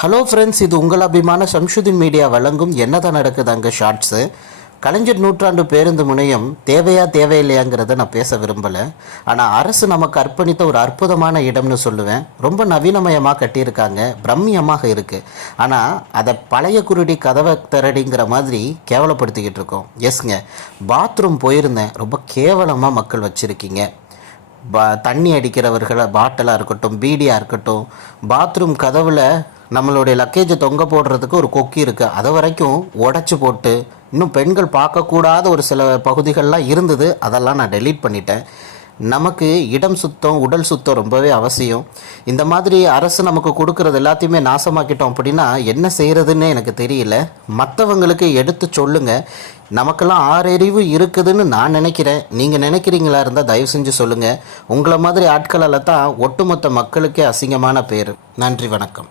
Hello friends, இது உங்கள் அபிமான சம்ஷுதீன் மீடியா வழங்கும் என்னதான் நடக்குது அங்கே ஷார்ட்ஸு. கலைஞர் நூற்றாண்டு பேருந்து முனையம் தேவையா தேவையில்லையாங்கிறத நான் பேச விரும்பலை. ஆனால் அரசு நமக்கு அர்ப்பணித்த ஒரு அற்புதமான இடம்னு சொல்லுவேன். ரொம்ப நவீனமயமாக கட்டியிருக்காங்க, பிரம்மியமாக இருக்குது. ஆனால் அதை பழைய குருடி கதவை திரடிங்கிற மாதிரி கேவலப்படுத்திக்கிட்டு இருக்கோம். எஸ்ங்க, பாத்ரூம் போயிருந்தேன், ரொம்ப கேவலமாக மக்கள் வச்சுருக்கீங்க. தண்ணி அடிக்கிறவர்களை பாட்டிலாக இருக்கட்டும், பீடியாக இருக்கட்டும், பாத்ரூம் கதவில் நம்மளுடைய லக்கேஜை தொங்க போடுறதுக்கு ஒரு கொக்கி இருக்குது, அதை வரைக்கும் உடச்சி போட்டு இன்னும் பெண்கள் பார்க்கக்கூடாத ஒரு சில பகுதிகள்லாம் இருந்தது. அதெல்லாம் நான் டெலீட் பண்ணிட்டேன். நமக்கு இடம் சுத்தம், உடல் சுத்தம் ரொம்பவே அவசியம். இந்த மாதிரி அரசு நமக்கு கொடுக்கறது எல்லாத்தையுமே நாசமாக்கிட்டோம் அப்படின்னா என்ன செய்கிறதுன்னு எனக்கு தெரியல. மற்றவங்களுக்கு எடுத்து சொல்லுங்கள். நமக்கெல்லாம் ஆறறிவு இருக்குதுன்னு நான் நினைக்கிறேன். நீங்கள் நினைக்கிறீங்களா இருந்தால் தயவு செஞ்சு சொல்லுங்கள். உங்களை மாதிரி ஆட்களால் தான் ஒட்டுமொத்த மக்களுக்கே அசிங்கமான பேர். நன்றி, வணக்கம்.